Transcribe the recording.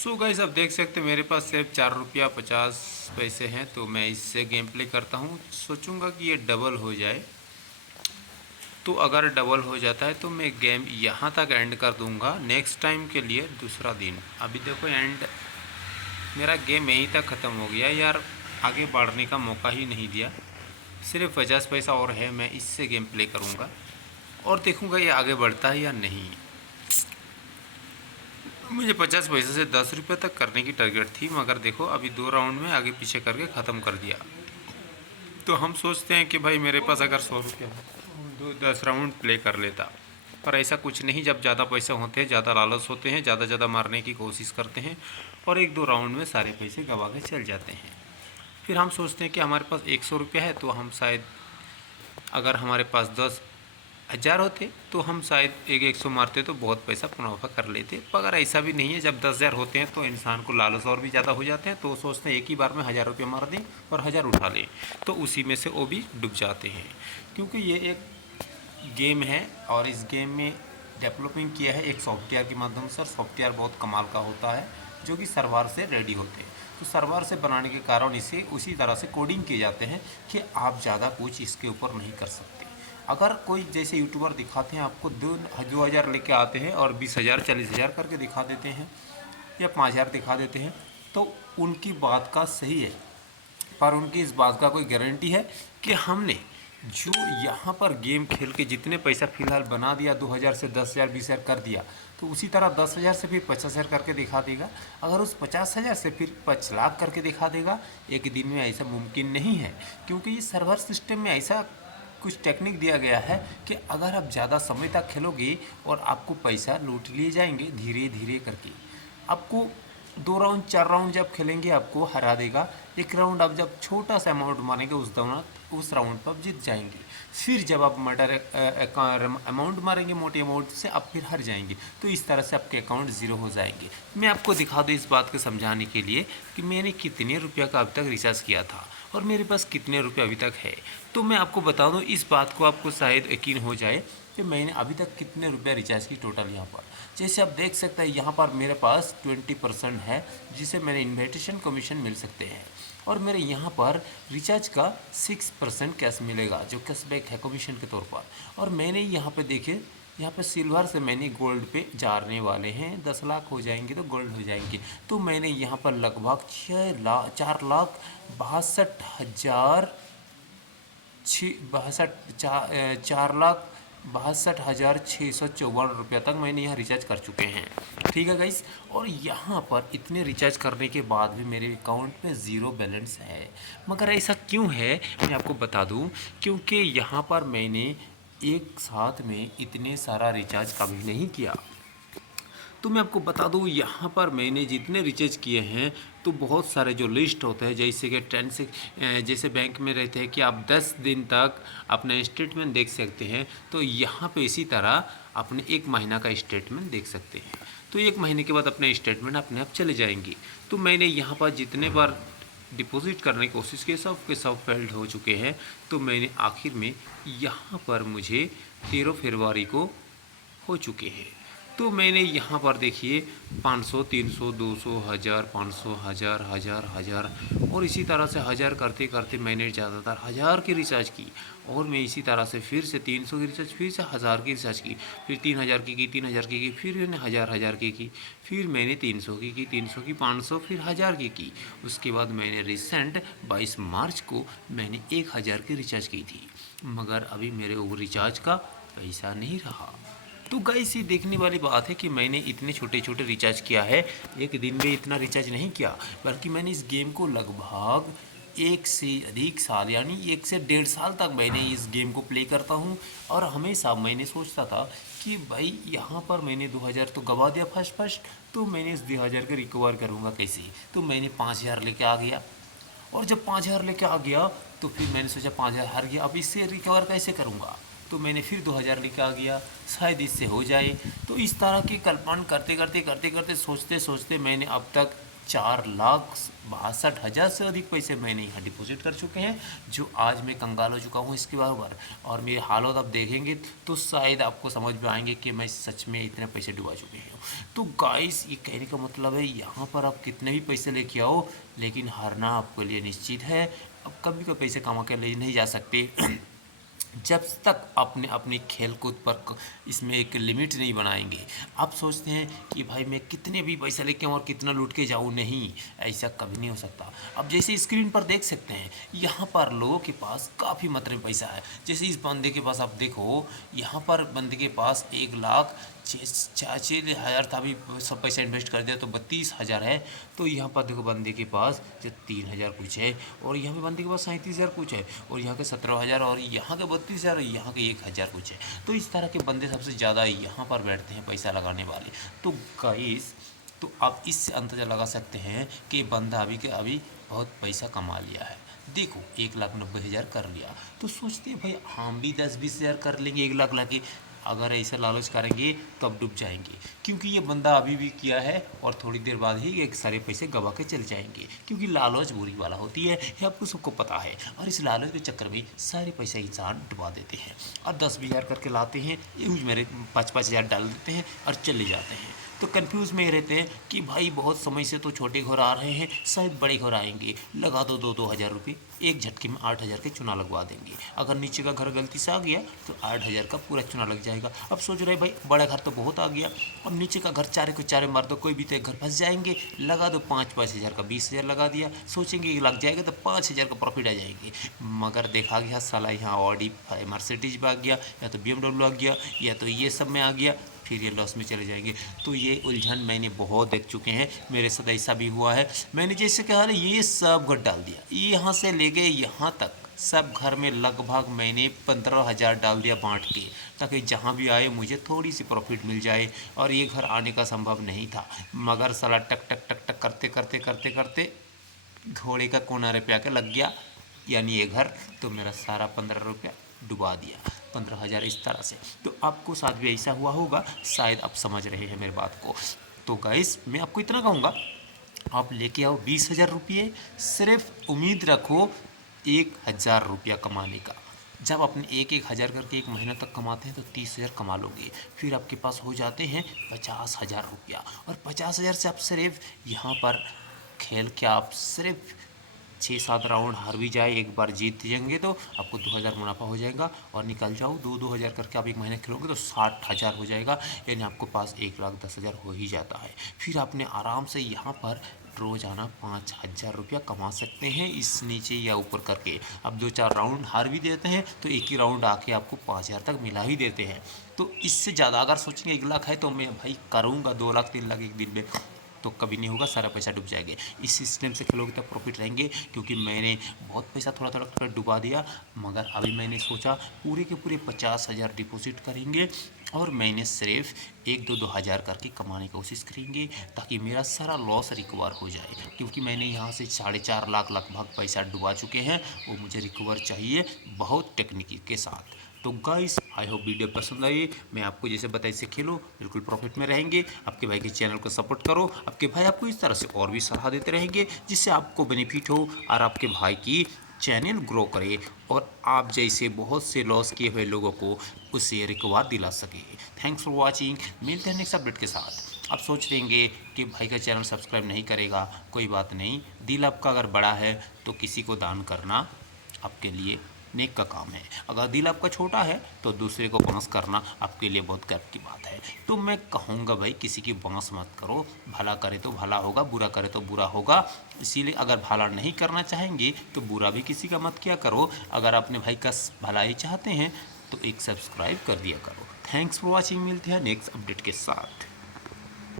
So guys, आप देख सकते हैं मेरे पास सिर्फ 4 रुपया 50 पैसे हैं। तो मैं इससे गेम प्ले करता हूँ। सोचूंगा कि ये डबल हो जाए। तो अगर डबल हो जाता है तो मैं गेम यहाँ तक एंड कर दूंगा, नेक्स्ट टाइम के लिए दूसरा दिन। अभी देखो एंड, मेरा गेम यहीं तक ख़त्म हो गया यार। आगे बढ़ने का मौका ही नहीं दिया। सिर्फ 50 पैसा और है, मैं इससे गेम प्ले करूँगा और देखूँगा ये आगे बढ़ता है या नहीं। मुझे 50 पैसे से 10 रुपये तक करने की टारगेट थी, मगर देखो अभी 2 राउंड में आगे पीछे करके ख़त्म कर दिया। तो हम सोचते हैं कि भाई मेरे पास अगर 100 रुपये हो तो 10 राउंड प्ले कर लेता, पर ऐसा कुछ नहीं। जब ज़्यादा पैसे होते हैं, ज़्यादा लालच होते हैं, ज़्यादा मारने की कोशिश करते हैं और 1-2 राउंड में सारे पैसे गवा के चल जाते हैं। फिर हम सोचते हैं कि हमारे पास 100 रुपये है, तो हम शायद, अगर हमारे पास 10,000 होते तो हम शायद 100 मारते तो बहुत पैसा मुनाफा कर लेते। मगर ऐसा भी नहीं है। जब 10,000 होते हैं तो इंसान को लालच और भी ज़्यादा हो जाते हैं, तो वो सोचते हैं एक ही बार में 1,000 रुपये मार दें और 1,000 उठा लें, तो उसी में से वो भी डूब जाते हैं। क्योंकि ये एक गेम है और इस गेम में डेवलपिंग किया है एक सॉफ्टवेयर के माध्यम से, और सॉफ्टवेयर बहुत कमाल का होता है जो कि सर्वर से रेडी होते हैं। तो सर्वर से बनाने के कारण इसे उसी तरह से कोडिंग किए जाते हैं कि आप ज़्यादा कुछ इसके ऊपर नहीं कर सकते। अगर कोई जैसे यूट्यूबर दिखाते हैं आपको 2,000 लेके आते हैं और 20,000 40,000 करके दिखा देते हैं या 5,000 दिखा देते हैं, तो उनकी बात का सही है, पर उनकी इस बात का कोई गारंटी है कि हमने जो यहाँ पर गेम खेल के जितने पैसा फ़िलहाल बना दिया, 2,000 से 10,000 20,000 कर दिया, तो उसी तरह 10,000 से फिर 50,000 करके दिखा देगा। अगर उस 50,000 से फिर 5 लाख करके दिखा देगा, एक दिन में ऐसा मुमकिन नहीं है। क्योंकि ये सर्वर सिस्टम में ऐसा कुछ टेक्निक दिया गया है कि अगर आप ज़्यादा समय तक खेलोगे और आपको पैसा लूट लिए जाएंगे धीरे धीरे करके। आपको 2 राउंड 4 राउंड जब खेलेंगे आपको हरा देगा। एक राउंड आप जब छोटा सा अमाउंट मारेंगे उस राउंड पर आप जीत जाएंगे। फिर जब आप मटर अमाउंट मारेंगे मोटे अमाउंट से, आप फिर हार जाएंगे। तो इस तरह से आपके अकाउंट ज़ीरो हो जाएंगे। मैं आपको दिखा दूँ इस बात को समझाने के लिए कि मैंने कितने रुपया का अभी तक रिचार्ज किया था और मेरे पास कितने रुपये अभी तक है। तो मैं आपको बता दूं, इस बात को आपको शायद यकीन हो जाए कि मैंने अभी तक कितने रुपये रिचार्ज की टोटल यहाँ पर। जैसे आप देख सकते हैं यहाँ पर मेरे पास 20% है, जिसे मैंने इन्विटेशन कमीशन मिल सकते हैं। और मेरे यहाँ पर रिचार्ज का 6% कैश मिलेगा, जो कैशबैक है कमीशन के तौर पर। और मैंने यहाँ पे देखे, यहाँ पे सिल्वर से मैंने गोल्ड पे जाने वाले हैं। 10 लाख हो जाएंगे तो गोल्ड हो जाएंगे। तो मैंने यहाँ पर लगभग 4,62,654 तक मैंने यहाँ रिचार्ज कर चुके हैं। ठीक है गाइस। और यहाँ पर इतने रिचार्ज करने के बाद भी मेरे अकाउंट में ज़ीरो बैलेंस है। मगर ऐसा क्यों है मैं आपको बता दूँ। क्योंकि यहाँ पर मैंने एक साथ में इतने सारा रिचार्ज कभी नहीं किया। तो मैं आपको बता दूँ, यहाँ पर मैंने जितने रिचार्ज किए हैं तो बहुत सारे जो लिस्ट होते हैं, जैसे कि 10 से जैसे बैंक में रहते हैं कि आप 10 दिन तक अपना स्टेटमेंट देख सकते हैं, तो यहाँ पे इसी तरह अपने 1 महीना का स्टेटमेंट देख सकते हैं। तो 1 महीने के बाद अपने स्टेटमेंट अपने आप चले जाएंगे। तो मैंने यहाँ पर जितने बार डिपॉजिट करने की कोशिश की, सब के सब फेल्ड हो चुके हैं। तो मैंने आखिर में यहाँ पर मुझे 13 फरवरी को हो चुके हैं। तो मैंने यहाँ पर देखिए 500 300 200 1000 500 1000 1000 1000 और इसी तरह से 1000 करते करते मैंने ज़्यादातर 1000 की रिचार्ज की। और मैं इसी तरह से फिर से 300 की रिचार्ज, फिर से 1000 की रिचार्ज की, फिर 3000 की 3000 की, फिर मैंने 1000 की, फिर मैंने 300 की 300 की, 500, फिर 1000 की। उसके बाद मैंने रिसेंट 22 मार्च को मैंने 1000 की रिचार्ज की थी। मगर अभी मेरे वो रिचार्ज का पैसा नहीं रहा। तो गाइस, ये देखने वाली बात है कि मैंने इतने छोटे छोटे रिचार्ज किया है। एक दिन में इतना रिचार्ज नहीं किया, बल्कि मैंने इस गेम को लगभग 1 से अधिक साल, यानी 1 से 1.5 साल तक मैंने इस गेम को प्ले करता हूँ। और हमेशा मैंने सोचता था कि भाई यहाँ पर मैंने 2,000 तो गवा दिया फर्स्ट, तो मैंने इस 2,000 को रिकवर करूँगा कैसे। तो मैंने 5,000 लेके आ गया। और जब 5,000 लेके आ गया तो फिर मैंने सोचा 5,000 हार गया, अब इससे रिकवर कैसे करूँगा। तो मैंने फिर 2,000 लेके आ गया, शायद इससे हो जाए। तो इस तरह की कल्पना करते करते सोचते सोचते मैंने अब तक 4,62,000 से अधिक पैसे मैंने यहाँ डिपॉजिट कर चुके हैं, जो आज मैं कंगाल हो चुका हूँ इसके बराबर। और मेरी हालत आप देखेंगे तो शायद आपको समझ में आएंगे कि मैं सच में इतने पैसे डुबा चुके हैं। तो गाइस, ये कहने का मतलब है यहाँ पर आप कितने भी पैसे लेके आओ, लेकिन हारना आपके लिए निश्चित है। अब कभी कोई पैसे कमा के ले नहीं जा सकते जब तक अपने अपने खेल कूद पर इसमें एक लिमिट नहीं बनाएंगे। आप सोचते हैं कि भाई मैं कितने भी पैसा लेके आऊँ और कितना लूट के जाऊँ, नहीं, ऐसा कभी नहीं हो सकता। अब जैसे स्क्रीन पर देख सकते हैं, यहाँ पर लोगों के पास काफ़ी मात्रा में पैसा है। जैसे इस बंदे के पास आप देखो, यहाँ पर बंदे के पास 1,86,000 था, अभी सब पैसा इन्वेस्ट कर दिया तो 32,000 है। तो यहाँ पर देखो बंदे के पास जो 3,000 कुछ है, और यहाँ पे बंदे के पास 37,000 कुछ है, और यहाँ के 17,000, और यहाँ के 32,000, और यहाँ के 1,000 कुछ है। तो इस तरह के बंदे सबसे ज़्यादा यहाँ पर बैठते हैं पैसा लगाने वाले। तो गाइस, तो आप इससे अंदाज़ा लगा सकते हैं कि बंदा अभी के अभी बहुत पैसा कमा लिया है। देखो 1,90,000 कर लिया, तो सोचते हैं भाई हम भी 10-20,000 कर लेंगे 1,00,000 लाके। अगर ऐसा लालच करेंगे तो अब डूब जाएंगे, क्योंकि ये बंदा अभी भी किया है और थोड़ी देर बाद ही एक सारे पैसे गवा के चले जाएंगे, क्योंकि लालच बुरी वाला होती है, ये आपको सबको पता है। और इस लालच के चक्कर में सारे पैसे इंसान डुबा देते हैं और 10-20,000 करके लाते हैं, यूज मेरे 5-5,000 डाल देते हैं और चले जाते हैं। तो कंफ्यूज में रहते हैं कि भाई बहुत समय से तो छोटे घर आ रहे हैं, शायद बड़े घर आएंगे, लगा दो 2-2 हज़ार रुपये, एक झटके में 8,000 के चुना लगवा देंगे। अगर नीचे का घर गलती से आ गया तो 8,000 का पूरा चुना लग जाएगा। अब सोच रहे भाई बड़ा घर तो बहुत आ गया, अब नीचे का घर चारे को चारे मार दो, कोई भी तो एक घर फंस जाएंगे, लगा दो 5-5 हज़ार का 20,000 लगा दिया, सोचेंगे लग जाएगा तो 5,000 का प्रॉफिट आ जाएंगे। मगर देखा गया साला यहाँ ऑडी मर्सिडीज में आ गया, या तो BMW आ गया, या तो ये सब में आ गया, फिर ये लॉस में चले जाएंगे। तो ये उलझन मैंने बहुत देख चुके हैं, मेरे साथ ऐसा भी हुआ है। मैंने जैसे कहा ना, ये सब घर डाल दिया, यहाँ से ले गए यहाँ तक, सब घर में लगभग मैंने 15,000 डाल दिया बांट के, ताकि जहाँ भी आए मुझे थोड़ी सी प्रॉफिट मिल जाए। और ये घर आने का संभव नहीं था, मगर साला टक टक टक टक करते करते करते करते घोड़े का कोनारे पे आके लग गया, यानी ये घर। तो मेरा सारा 15 रुपया डुबा दिया, 15,000 इस तरह से। तो आपको साथ भी ऐसा हुआ होगा, शायद आप समझ रहे हैं मेरी बात को। तो गाइस, मैं आपको इतना कहूँगा, आप लेके आओ 20,000 रुपये, सिर्फ उम्मीद रखो 1,000 रुपया कमाने का। जब अपने 1-1 हज़ार करके एक महीना तक कमाते हैं तो 30,000 कमा लोगे, फिर आपके पास हो जाते हैं 50,000 रुपया। और 50,000 से आप सिर्फ यहाँ पर खेल के आप सिर्फ 6-7 राउंड हार भी जाए, एक बार जीत जाएंगे तो आपको 2,000 मुनाफा हो जाएगा। और निकल जाओ 2-2 हज़ार करके आप एक महीने खेलोगे तो 60,000 हो जाएगा, यानी आपको पास 1,10,000 हो ही जाता है। फिर आपने आराम से यहाँ पर रोजाना 5,000 रुपया कमा सकते हैं, इस नीचे या ऊपर करके। अब 2-4 राउंड हार भी देते हैं तो एक ही राउंड आके आपको 5,000 तक मिला ही देते हैं। तो इससे ज़्यादा अगर सोचेंगे 1,00,000 है तो मैं भाई करूँगा 2,00,000 3,00,000 एक दिन में, तो कभी नहीं होगा, सारा पैसा डूब जाएगा। इस सिस्टम से खेलोगे तो प्रॉफिट रहेंगे, क्योंकि मैंने बहुत पैसा थोड़ा थोड़ा कर डुबा दिया, मगर अभी मैंने सोचा पूरे के पूरे 50,000 डिपॉजिट करेंगे और मैंने सिर्फ 1-2 हज़ार करके कमाने की कोशिश करेंगे, ताकि मेरा सारा लॉस रिकवर हो जाए। क्योंकि मैंने यहाँ से 4.5 लाख लगभग पैसा डुबा चुके हैं, वो मुझे रिकवर चाहिए बहुत टेक्निक के साथ। तो गाइस, आई होप वीडियो पसंद आई। मैं आपको जैसे बताया इसे खेलो, बिल्कुल प्रॉफिट में रहेंगे। आपके भाई के चैनल को सपोर्ट करो, आपके भाई आपको इस तरह से और भी सलाह देते रहेंगे, जिससे आपको बेनिफिट हो और आपके भाई की चैनल ग्रो करे, और आप जैसे बहुत से लॉस किए हुए लोगों को उसे रिकवर दिला सके। थैंक्स फॉर वॉचिंग, मिलते हैं नेक्स्ट अपडेट के साथ। आप सोच लेंगे कि भाई का चैनल सब्सक्राइब नहीं करेगा, कोई बात नहीं, दिल आपका अगर बड़ा है तो किसी को दान करना आपके लिए नेक का काम है। अगर दिल आपका छोटा है तो दूसरे को बांस करना आपके लिए बहुत गर्व की बात है। तो मैं कहूँगा भाई, किसी की बांस मत करो, भला करे तो भला होगा, बुरा करे तो बुरा होगा। इसीलिए अगर भला नहीं करना चाहेंगे तो बुरा भी किसी का मत किया करो। अगर अपने भाई का भलाई चाहते हैं तो एक सब्सक्राइब कर दिया करो। थैंक्स फॉर वॉचिंग, मिलते हैं नेक्स्ट अपडेट के साथ।